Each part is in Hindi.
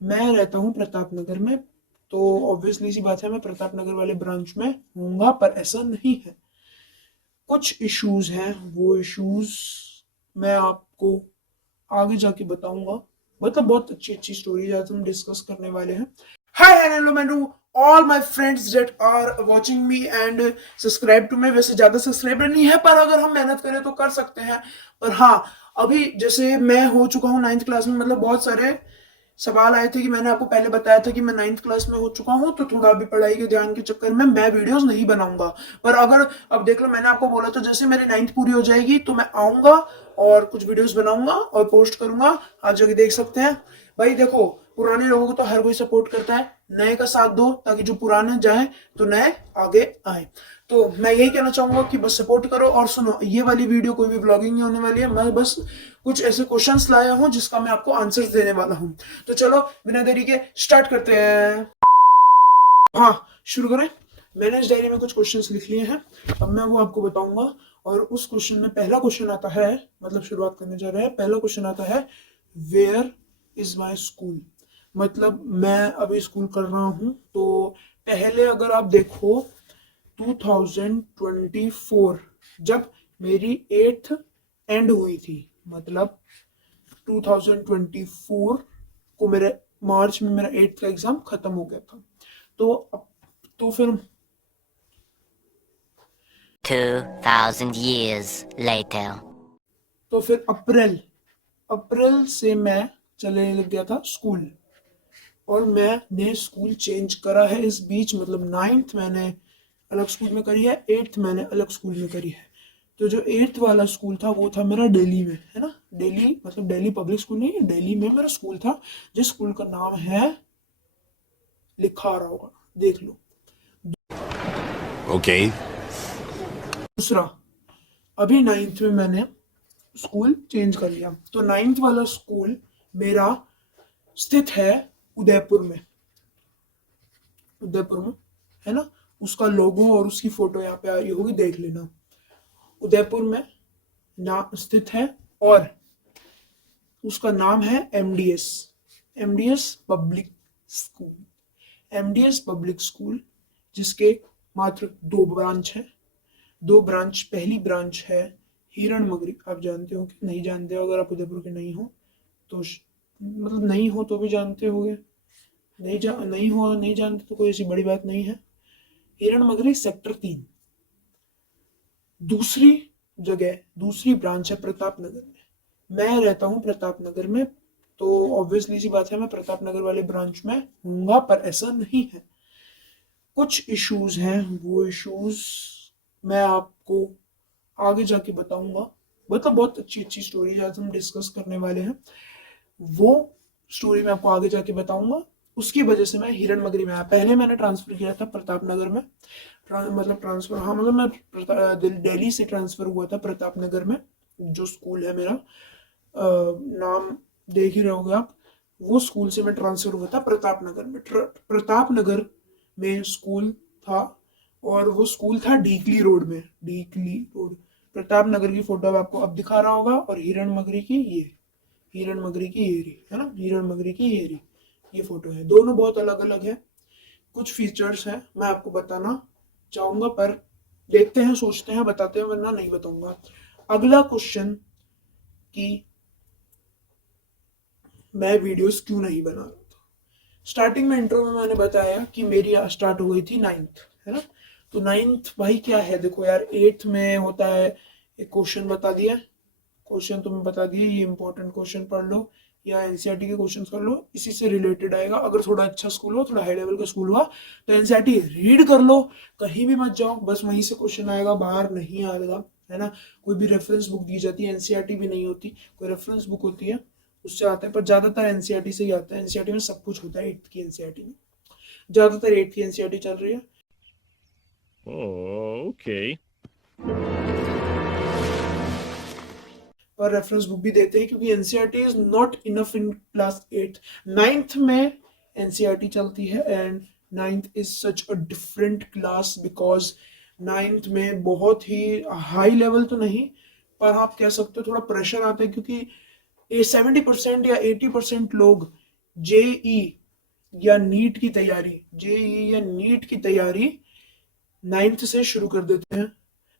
मैं रहता हूँ प्रताप नगर में, तो ऑब्वियसली सी बात है मैं प्रताप नगर वाले ब्रांच में हूँगा, पर ऐसा नहीं है। कुछ इश्यूज हैं, वो इश्यूज मैं आपको आगे जाके बताऊंगा। मतलब बहुत अच्छी अच्छी स्टोरीज आज हम डिस्कस करने वाले हैं। Hi and hello man to all my friends that are watching me and subscribe to me. वैसे ज्यादा सब्सक्राइबर नहीं है, पर अगर हम मेहनत करें तो कर सकते हैं। पर हाँ, अभी जैसे मैं हो चुका हूँ 9th क्लास में, मतलब बहुत सारे सवाल आए थे कि मैंने आपको पहले बताया था कि मैं 9th क्लास में हो चुका हूँ, तो थोड़ा अभी पढ़ाई के ध्यान के चक्कर में मैं वीडियोस नहीं बनाऊंगा। पर अगर अब देख लो, मैंने आपको बोला था जैसे मेरी 9th पूरी हो जाएगी तो मैं आऊंगा और कुछ वीडियोस बनाऊंगा और पोस्ट करूंगा। आप जाके देख सकते हैं। भाई देखो, पुराने लोगों को तो हर कोई सपोर्ट करता है, नए का साथ दो ताकि जो पुराने जाए तो नए आगे आए। तो मैं यही कहना चाहूंगा कि बस सपोर्ट करो। और सुनो, ये वाली वीडियो कोई भी ब्लॉगिंग नहीं होने वाली है, मैं बस कुछ ऐसे क्वेश्चंस लाया हूं जिसका मैं आपको आंसर्स देने वाला हूं। तो चलो बिना देरी के स्टार्ट करते हैं। हाँ, शुरू करें। मैंने इस डायरी में कुछ क्वेश्चंस लिख लिए हैं, अब मैं वो आपको बताऊंगा। और उस क्वेश्चन में पहला क्वेश्चन आता है, मतलब शुरुआत करने जा रहे हैं, पहला क्वेश्चन आता है, वेयर इज माई स्कूल। मतलब मैं अभी स्कूल कर रहा हूँ, तो पहले अगर आप देखो 2024 जब मेरी 8th एंड हुई थी, मतलब 2024 को मेरे मार्च में मेरा 8th का एग्जाम खत्म हो गया था। तो अब तो फिर 2,000 years later. तो फिर अप्रैल अप्रैल से मैं चलने लग गया था स्कूल। और मैंने स्कूल चेंज करा है इस बीच, मतलब 9th मैंने अलग स्कूल में करी है, 8th मैंने अलग स्कूल में करी है। तो जो 8th वाला स्कूल था वो था मेरा दिल्ली में, है ना। दिल्ली मतलब दिल्ली पब्लिक स्कूल नहीं, दिल्ली में मेरा स्कूल था, जिस स्कूल का नाम है, लिखा आ रहा होगा, देख लो। Okay. दूसरा, अभी 9th में मैंने स्कूल चेंज कर लिया, तो 9th वाला स्कूल मेरा स्थित है उदयपुर में। उदयपुर में, है ना। उसका लोगो और उसकी फोटो यहाँ पे आ रही होगी, देख लेना। उदयपुर में ना स्थित है, और उसका नाम है MDS, MDS public school. MDS public school, जिसके मात्र 2 ब्रांच हैं। 2 ब्रांच, पहली ब्रांच है हिरण मगरी, आप जानते हो कि नहीं जानते हो, अगर आप उदयपुर के नहीं हो तो मतलब नहीं हो तो भी जानते होगे, नहीं हो नहीं जानते तो कोई ऐसी बड़ी बात नहीं है। हिरण मगरी सेक्टर 3। दूसरी जगह, दूसरी ब्रांच है प्रताप नगर में। मैं रहता हूँ प्रताप नगर में, तो ऑब्वियसली सी बात है मैं प्रताप नगर वाले ब्रांच में हूँगा, पर ऐसा नहीं है। कुछ इश्यूज हैं, वो इश्यूज मैं आपको आगे जाके बताऊंगा। मतलब बहुत अच्छी अच्छी स्टोरी आज हम डिस्कस करने वाले हैं, वो स्टोरी मैं आपको आगे जाके बताऊंगा। उसकी वजह से मैं हिरण मगरी में आया। पहले मैंने ट्रांसफर किया था प्रताप नगर में, मतलब ट्रांसफर, हाँ मतलब मैं दिल्ली से ट्रांसफर हुआ था प्रताप नगर में। जो स्कूल है मेरा, नाम देख ही रहे होगे आप, वो स्कूल से मैं ट्रांसफर हुआ था प्रताप नगर में। प्रताप नगर में स्कूल था, और वो स्कूल था डीकली रोड में, डीकली रोड। प्रताप नगर की फोटो आपको अब दिखा रहा होगा, और हिरण मगरी की ये, हिरण मगरी की हेरी, है ना, हिरण मगरी की हेरी, ये फोटो है। दोनों बहुत अलग अलग है। कुछ फीचर्स हैं मैं आपको बताना चाहूंगा, पर देखते हैं, सोचते हैं, बताते हैं, वरना नहीं बताऊंगा। अगला क्वेश्चन, कि मैं वीडियोस क्यों नहीं बना रहा था। स्टार्टिंग में इंट्रो में मैंने बताया कि मेरी स्टार्ट हो गई थी 9th, है ना। तो 9th भाई क्या है, देखो यार, 8th में होता है, एक क्वेश्चन बता दिया, क्वेश्चन तुम्हें बता दिए, ये इंपॉर्टेंट क्वेश्चन पढ़ लो या एनसीईआरटी के क्वेश्चन कर लो, इसी से रिलेटेड आएगा। अगर थोड़ा अच्छा स्कूल हो, थोड़ा हाई लेवल का स्कूल हुआ, तो एनसीईआरटी रीड कर लो, कहीं भी मत जाओ, बस वहीं से क्वेश्चन आएगा, बाहर नहीं आएगा, है ना। कोई भी रेफरेंस बुक दी जाती है, एनसीईआरटी भी नहीं होती, कोई रेफरेंस बुक होती है, उससे आता है, पर ज्यादातर एनसीईआरटी से ही आता है। एनसीईआरटी में सब कुछ होता है, 8th की एनसीईआरटी में ज्यादातर 8th की एनसीईआरटी चल रही है। Oh, okay. और रेफरेंस बुक भी देते हैं, क्योंकि NCERT is not enough in class 8th। 9th में एनसीईआरटी चलती है, and 9th is such a different class, because 9th में बहुत ही हाई लेवल तो नहीं, पर आप कह सकते हो थोड़ा प्रेशर आता है, क्योंकि 70% या 80% लोग जेई या नीट की तैयारी, जेई या नीट की तैयारी 9th से शुरू कर देते हैं,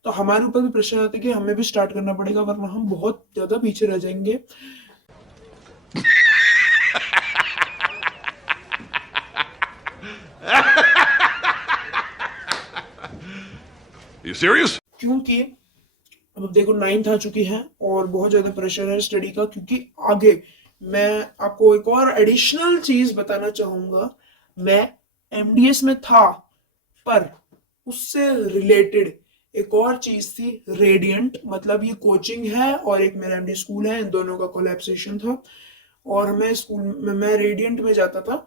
तो हमारे ऊपर भी प्रेशर आता है कि हमें भी स्टार्ट करना पड़ेगा, वरना हम बहुत ज्यादा पीछे रह जाएंगे। You serious? क्योंकि अब देखो 9th आ चुकी है और बहुत ज्यादा प्रेशर है स्टडी का, क्योंकि आगे मैं आपको एक और एडिशनल चीज बताना चाहूंगा। मैं एमडीएस में था, पर उससे रिलेटेड एक और चीज थी, रेडियंट, मतलब ये कोचिंग है और एक मेरा एमडी स्कूल है, इन दोनों का कोलैप्सेशन था। और मैं स्कूल में, मैं रेडियंट में जाता था।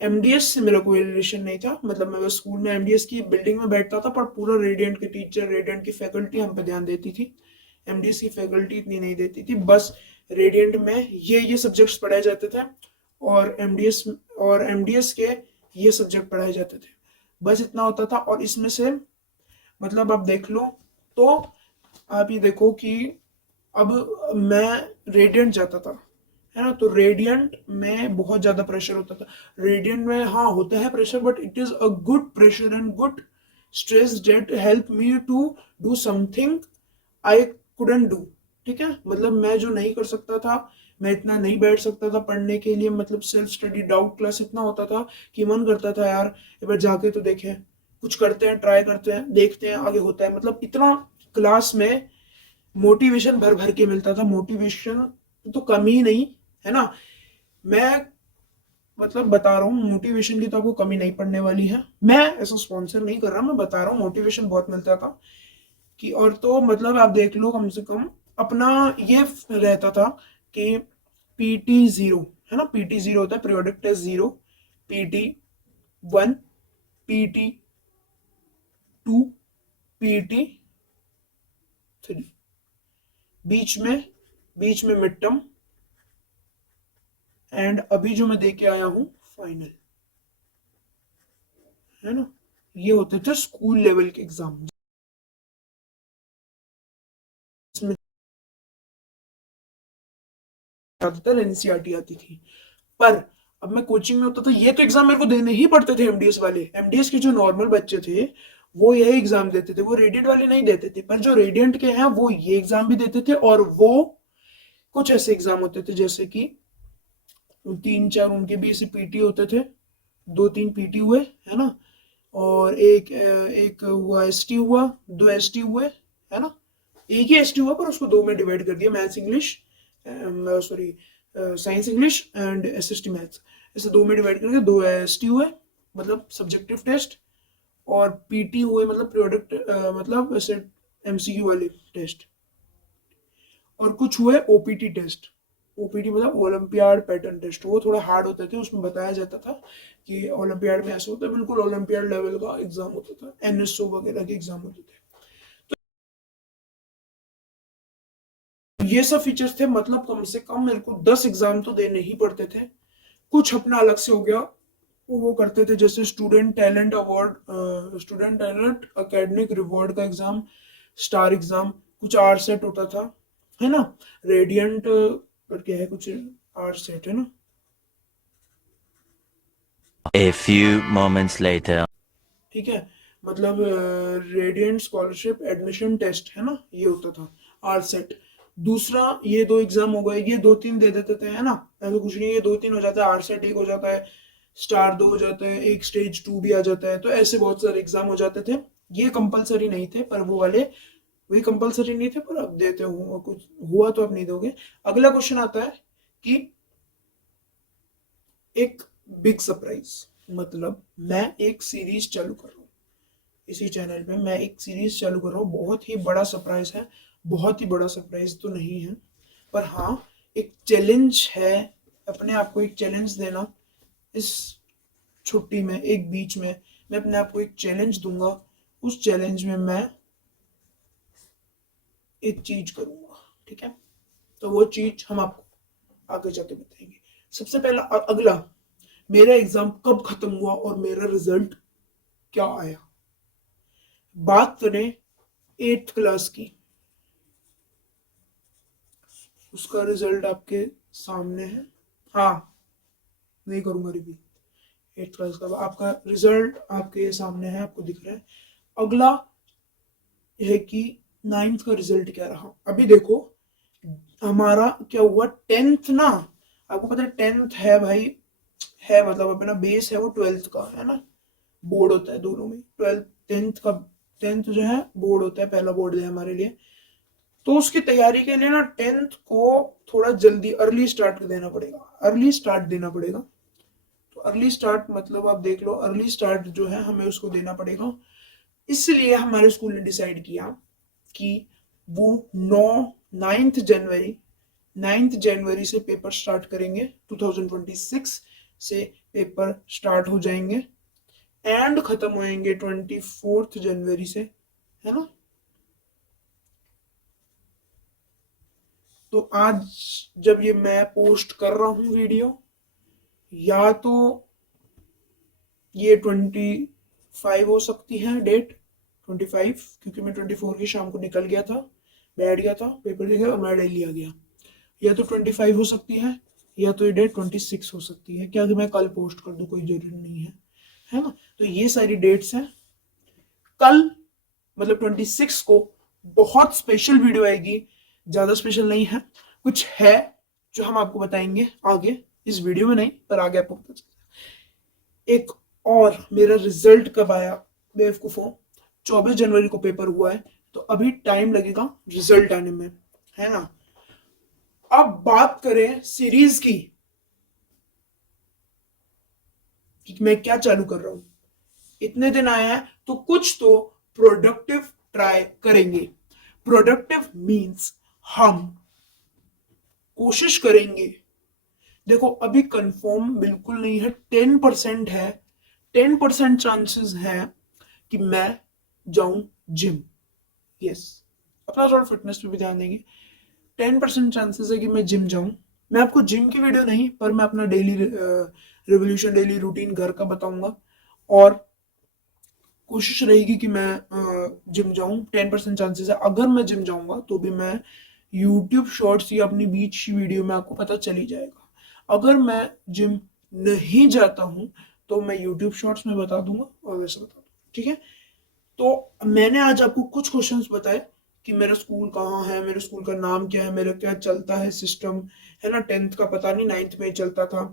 एमडीएस से मेरा कोई रिलेशन नहीं था, मतलब मैं बस स्कूल में एमडीएस की बिल्डिंग में बैठता था, पर पूरा रेडियंट के टीचर, रेडियंट की फैकल्टी हम पे ध्यान देती थी। एमडीएस की फैकल्टी इतनी नहीं देती थी। बस रेडियंट में ये सब्जेक्ट्स पढ़ाए जाते थे, और एमडीएस के ये सब्जेक्ट पढ़ाए जाते थे, बस इतना होता था। और इसमें से मतलब आप देख लो, तो आप ये देखो कि अब मैं रेडियंट जाता था, है ना, तो रेडियंट में बहुत ज्यादा प्रेशर होता था। रेडियंट में हाँ होता है pressure, but it is a good pressure and good stress that help me to do something I couldn't do. ठीक है, मतलब मैं जो नहीं कर सकता था, मैं इतना नहीं बैठ सकता था पढ़ने के लिए, मतलब सेल्फ स्टडी डाउट क्लास इतना होता था कि मन करता था यार एक बार जाके तो देखें, कुछ करते हैं, ट्राई करते हैं, देखते हैं आगे होता है, मतलब इतना क्लास में मोटिवेशन भर भर के मिलता था। मोटिवेशन तो कमी नहीं, है ना, मैं मतलब बता रहा हूँ, मोटिवेशन की तो आपको कमी नहीं पड़ने वाली है। मैं ऐसा स्पॉन्सर नहीं कर रहा, मैं बता रहा हूँ मोटिवेशन बहुत मिलता था कि, और तो मतलब आप देख लो, कम से कम अपना ये रहता था कि पीटी जीरो, है ना, पीटी जीरो होता है periodic test zero, PT one, PT two, PT three, बीच में मिड टर्म, एंड अभी जो मैं दे के आया हूं फाइनल, है ना। ये होते थे स्कूल लेवल के एग्जाम, जिसमें ज्यादातर एनसीईआरटी आती थी। पर अब मैं कोचिंग में होता था, ये तो एग्जाम मेरे को देने ही पड़ते थे। एमडीएस वाले, एमडीएस के जो नॉर्मल बच्चे थे वो यही एग्जाम देते थे, वो रेडियंट वाले नहीं देते थे। पर जो रेडियंट के हैं वो ये एग्जाम भी देते थे, और वो कुछ ऐसे एग्जाम होते थे जैसे कि 3-4 उनके भी ऐसे पीटी होते थे, 2-3 पीटी हुए, है ना, और एक हुआ एसटी हुआ, 2 एसटी हुए, है ना, एक ही एसटी हुआ पर उसको 2 में डिवाइड कर दिया, maths English, sorry science English and SST maths, ऐसे 2 में डिवाइड करके 2 एसटी हुए, मतलब सब्जेक्टिव टेस्ट, और पीटी हुए मतलब प्रोडक्ट, मतलब ऐसे एमसीक्यू वाले टेस्ट, और कुछ हुए ओपीटी टेस्ट। ओपीटी मतलब ओलंपियाड पैटर्न टेस्ट, वो थोड़ा हार्ड होते थे, उसमें बताया जाता था कि ओलंपियाड में ऐसा होता है, बिल्कुल ओलंपियाड लेवल का एग्जाम होता था, एनएसओ वगैरह के एग्जाम होते थे। तो ये सब फीचर्स थे, मतलब कम से कम मेरे को 10 एग्जाम तो देने ही पड़ते थे। कुछ अपना अलग से हो गया, वो करते थे, जैसे student talent award, student talent academic reward का एग्जाम, स्टार एग्जाम, कुछ आर सेट होता था, है ना, रेडियंट करके है कुछ, आर सेट, है ना। A few moments later. ठीक है, मतलब रेडियंट स्कॉलरशिप एडमिशन टेस्ट, है ना, ये होता था आर सेट। दूसरा ये 2 एग्जाम हो गए, ये 2-3 दे देते थे, है ना, ऐसा कुछ नहीं, ये 2-3 हो जाता है, आर सेट 1 हो जाता है, स्टार 2 हो जाता है, एक स्टेज 2 भी आ जाता है, तो ऐसे बहुत सारे एग्जाम हो जाते थे। ये कंपलसरी नहीं थे, पर वो वाले वही कंपलसरी नहीं थे, पर अब देते हुआ कुछ हुआ तो अब नहीं दोगे। अगला क्वेश्चन आता है कि एक बिग सरप्राइज, मतलब मैं एक सीरीज चालू कर रहा हूँ इसी चैनल पे, मैं एक सीरीज चालू कर रहा हूँ, बहुत ही बड़ा सरप्राइज है। बहुत ही बड़ा सरप्राइज तो नहीं है, पर हाँ एक चैलेंज है, अपने आप को एक चैलेंज देना। इस छुट्टी में, एक बीच में मैं अपने आप को एक चैलेंज दूंगा, उस चैलेंज में मैं एक चीज करूंगा, ठीक है, तो वो चीज हम आपको आगे जाके बताएंगे। सबसे पहला अगला, मेरा एग्जाम कब खत्म हुआ और मेरा रिजल्ट क्या आया। बात करें 8th क्लास की, उसका रिजल्ट आपके सामने है। हाँ, नहीं करूंगा रिवील। 8th क्लास का आपका रिजल्ट आपके सामने है, आपको दिख रहा है। अगला है कि 9th का रिजल्ट क्या रहा। अभी देखो हमारा क्या हुआ, 10th ना, आपको पता है 10th है भाई, है मतलब अपना बेस है वो 12th का है ना, बोर्ड होता है दोनों में। 12th 10th का, 10th जो है बोर्ड होता है, पहला बोर्ड है हमारे लिए। तो उसकी तैयारी के लिए ना 10th को थोड़ा जल्दी अर्ली स्टार्ट देना पड़ेगा, अर्ली स्टार्ट देना पड़ेगा। तो अर्ली स्टार्ट मतलब आप देख लो, अर्ली स्टार्ट जो है हमें उसको देना पड़ेगा। इसलिए हमारे स्कूल ने डिसाइड किया कि वो 9th जनवरी से पेपर स्टार्ट करेंगे। 2026 से पेपर स्टार्ट हो जाएंगे एंड खत्म होएंगे 24th जनवरी से, है ना। तो आज जब ये मैं पोस्ट कर रहा हूं वीडियो, या तो ये 25 हो सकती है डेट, 25, क्योंकि मैं 24 की शाम को निकल गया था, बैठ गया था पेपर दे गया और मैं डेली आ गया। या तो 25 हो सकती है, या तो ये डेट 26 हो सकती है, क्या कि मैं कल पोस्ट कर दूं, कोई जरूरी नहीं है ना। तो ये सारी डेट्स हैं। कल मतलब 26 को बहुत स्पेशल वीडियो आएगी, ज्यादा स्पेशल नहीं है, कुछ है जो हम आपको बताएंगे आगे, इस वीडियो में नहीं पर आगे आपको पता चलेगा। एक और मेरा रिजल्ट कब आया बेवकूफों, 24 जनवरी को पेपर हुआ है, तो अभी टाइम लगेगा रिजल्ट आने में, है ना। अब बात करें सीरीज की कि मैं क्या चालू कर रहा हूं। इतने दिन आया है तो कुछ तो प्रोडक्टिव ट्राई करेंगे। प्रोडक्टिव मींस हम कोशिश करेंगे, देखो अभी कंफर्म बिल्कुल नहीं है, 10% है, 10% चांसेस है कि मैं जाऊं जिम। यस, अपना थोड़ा फिटनेस पे भी ध्यान देंगे। 10% चांसेस है कि मैं जिम जाऊं। मैं आपको जिम की वीडियो नहीं, पर मैं अपना डेली रिवोल्यूशन डेली रूटीन घर का बताऊंगा, और कोशिश रहेगी कि मैं जिम जाऊं। 10% चांसेस है। अगर मैं जिम जाऊंगा तो भी मैं यूट्यूब शॉर्ट्स या अपनी बीच की वीडियो में आपको पता चल ही जाएगा। अगर मैं जिम नहीं जाता हूं तो मैं यूट्यूब शॉर्ट्स में बता दूंगा और वैसे बता दूंगा, ठीक है। तो मैंने आज आपको कुछ क्वेश्चंस बताए कि मेरा स्कूल कहाँ है, मेरे स्कूल का नाम क्या है, मेरा क्या चलता है सिस्टम, है ना। 10th का पता नहीं, 9th में चलता था।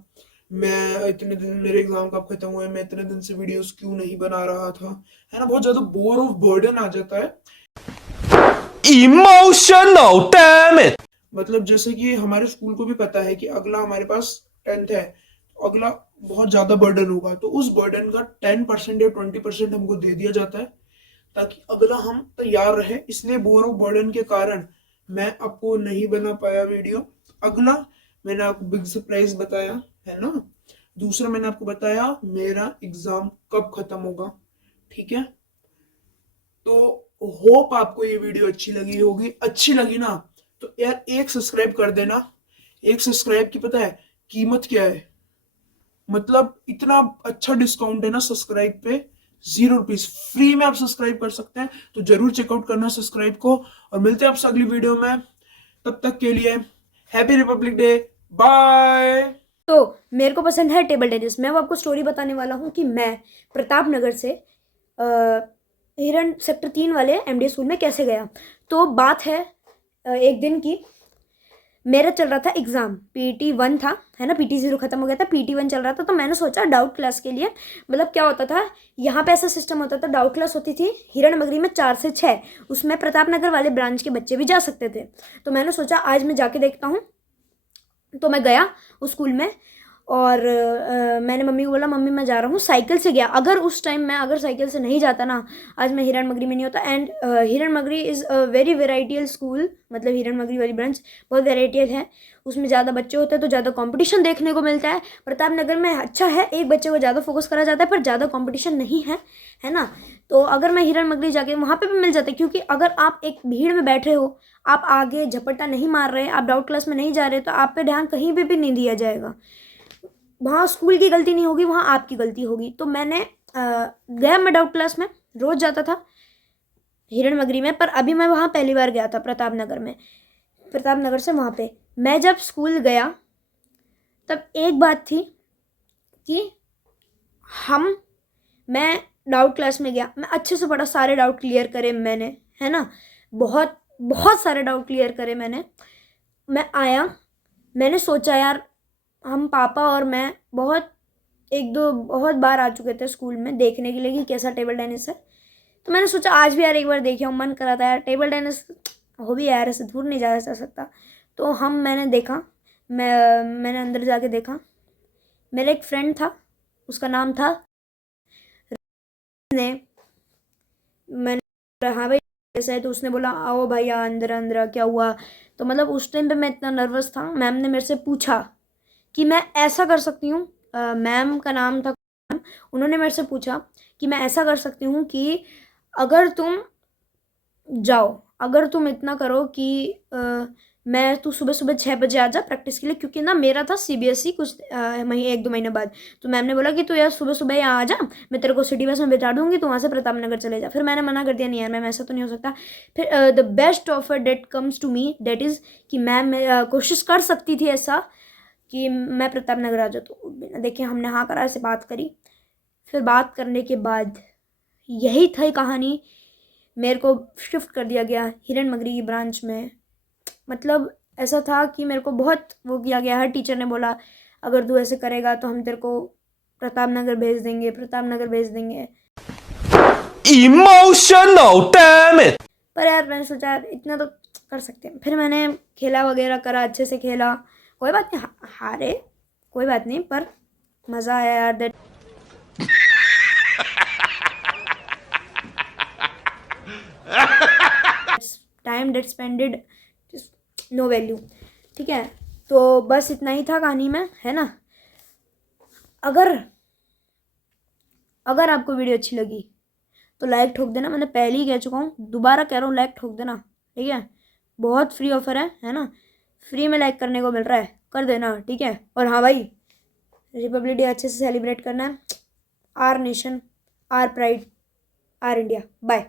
मैं इतने दिन, मेरे एग्जाम कब खत्म हुए, मैं इतने दिन से वीडियोस क्यों नहीं बना रहा था, है ना। बहुत ज्यादा बोर ऑफ बर्डन आ जाता है। Emotional, damn it! मतलब जैसे कि हमारे स्कूल को भी पता है कि अगला हमारे पास 10th है, तो अगला बहुत ज्यादा बर्डन होगा, तो उस बर्डन का 10% या 20% हमको दे दिया जाता है ताकि अगला हम तैयार रहे। इसलिए बोर ऑफ बर्डन के कारण मैं आपको नहीं बना पाया वीडियो। अगला मैंने आपको बिग सरप्राइज बताया, है ना। दूसरा मैंने आपको बताया मेरा एग्जाम कब खत्म होगा, ठीक है। तो होप आपको ये वीडियो अच्छी लगी होगी। अच्छी लगी ना तो यार एक सब्सक्राइब कर देना। एक सब्सक्राइब की पता है कीमत क्या है, मतलब इतना अच्छा डिस्काउंट है ना सब्सक्राइब पे, 0 रुपीज फ्री में आप सब्सक्राइब कर सकते हैं। तो जरूर चेकआउट करना सब्सक्राइब को, और मिलते हैं आपसे अगली वीडियो में। तब तक के लिए हैप्पी रिपब्लिक डे, बाय। तो मेरे को पसंद है टेबल टेनिस। मैं वो आपको स्टोरी बताने वाला हूँ कि मैं प्रताप नगर से हिरन सेक्टर 3 वाले एमडी स्कूल में कैसे गया। तो बात है एक दिन की, मेरा चल रहा था एग्ज़ाम, PT 1 था, है ना। PT 0 खत्म हो गया था, PT 1 चल रहा था। तो मैंने सोचा डाउट क्लास के लिए, मतलब क्या होता था यहाँ पे, ऐसा सिस्टम होता था, डाउट क्लास होती थी हिरण मगरी में 4 से 6, उसमें प्रताप नगर वाले ब्रांच के बच्चे भी जा सकते थे। तो मैंने सोचा आज मैं जाके देखता हूँ। तो मैं गया उस स्कूल में, और मैंने मम्मी को बोला मम्मी मैं जा रहा हूँ, साइकिल से गया। अगर उस टाइम मैं अगर साइकिल से नहीं जाता ना, आज मैं हिरण मगरी में नहीं होता। एंड हिरण मगरी इज़ अ वेरी वेराइटियल स्कूल, मतलब हिरण मगरी वाली ब्रांच बहुत वेराइटियल है, उसमें ज़्यादा बच्चे होते हैं तो ज़्यादा कंपटीशन देखने को मिलता है। प्रताप नगर में अच्छा है, एक बच्चे को ज़्यादा फोकस करा जाता है, पर ज़्यादा कॉम्पिटिशन नहीं है, है ना। तो अगर मैं हिरण मगरी जाके वहाँ पे भी मिल जाता है, क्योंकि अगर आप एक भीड़ में बैठ रहे हो, आप आगे झपट्टा नहीं मार रहे, आप डाउट क्लास में नहीं जा रहे, तो आप पे ध्यान कहीं पे भी नहीं दिया जाएगा। वहाँ स्कूल की गलती नहीं होगी, वहाँ आपकी गलती होगी। तो मैंने गया, मैं डाउट क्लास में रोज़ जाता था हिरण मगरी में, पर अभी मैं वहाँ पहली बार गया था प्रताप नगर में। प्रताप नगर से वहाँ पे मैं जब स्कूल गया तब एक बात थी कि मैं डाउट क्लास में गया, मैं अच्छे से पढ़ा, सारे डाउट क्लियर करे मैंने, है ना, बहुत बहुत सारे डाउट क्लियर करे मैंने। मैं आया, मैंने सोचा यार हम पापा और मैं बहुत बार आ चुके थे स्कूल में देखने के लिए कि कैसा टेबल टेनिस है। तो मैंने सोचा आज भी यार एक बार देखे, मन करा था यार टेबल टेनिस हो भी यार, ऐसे दूर नहीं जा सकता। तो मैंने देखा, मैंने अंदर जाके देखा, मेरा एक फ्रेंड था, उसका नाम था ने, मैंने हाँ भाई ऐसा है, तो उसने बोला आओ भाई अंदर अंदर, क्या हुआ। तो मतलब उस टाइम पे मैं इतना नर्वस था, मैम ने मेरे से पूछा कि मैं ऐसा कर सकती हूँ, मैम का नाम था, उन्होंने मेरे से पूछा कि मैं ऐसा कर सकती हूँ कि अगर तुम इतना करो कि तू सुबह सुबह 6 बजे आ जा प्रैक्टिस के लिए, क्योंकि ना मेरा था CBSE कुछ 1-2 महीने बाद। तो मैम ने बोला कि तू यार सुबह सुबह यहाँ आ जा, मैं तेरे को सिटी बस में बैठा दूंगी, तू वहाँ से प्रताप नगर चले जा। फिर मैंने मना कर दिया, नहीं यार मैम ऐसा तो नहीं हो सकता। फिर the best offer that comes to me, that is कि मैम कोशिश कर सकती थी ऐसा कि मैं प्रताप नगर आ जाऊँ। तो बिना देखे हमने हाँ करा, ऐसे बात करी। फिर बात करने के बाद यही थी कहानी, मेरे को शिफ्ट कर दिया गया हिरण मगरी की ब्रांच में। मतलब ऐसा था कि मेरे को बहुत वो किया गया, हर टीचर ने बोला अगर तू ऐसे करेगा तो हम तेरे को प्रताप नगर भेज देंगे। Emotional, damn it! पर यार मैंने सोचा यार इतना तो कर सकते हैं। फिर मैंने खेला वगैरह करा, अच्छे से खेला, कोई बात नहीं, हारे कोई बात नहीं, पर मज़ा आया यार। That time that spended no value. ठीक है, तो बस इतना ही था कहानी में, है ना। अगर आपको वीडियो अच्छी लगी तो लाइक ठोक देना, मैंने पहले ही कह चुका हूँ, दोबारा कह रहा हूँ, लाइक ठोक देना, ठीक है। बहुत फ्री ऑफर है ना, फ्री में लाइक करने को मिल रहा है, कर देना, ठीक है। और हाँ भाई, रिपब्लिक डे अच्छे से सेलिब्रेट करना है। Our nation, our pride, our India. Bye.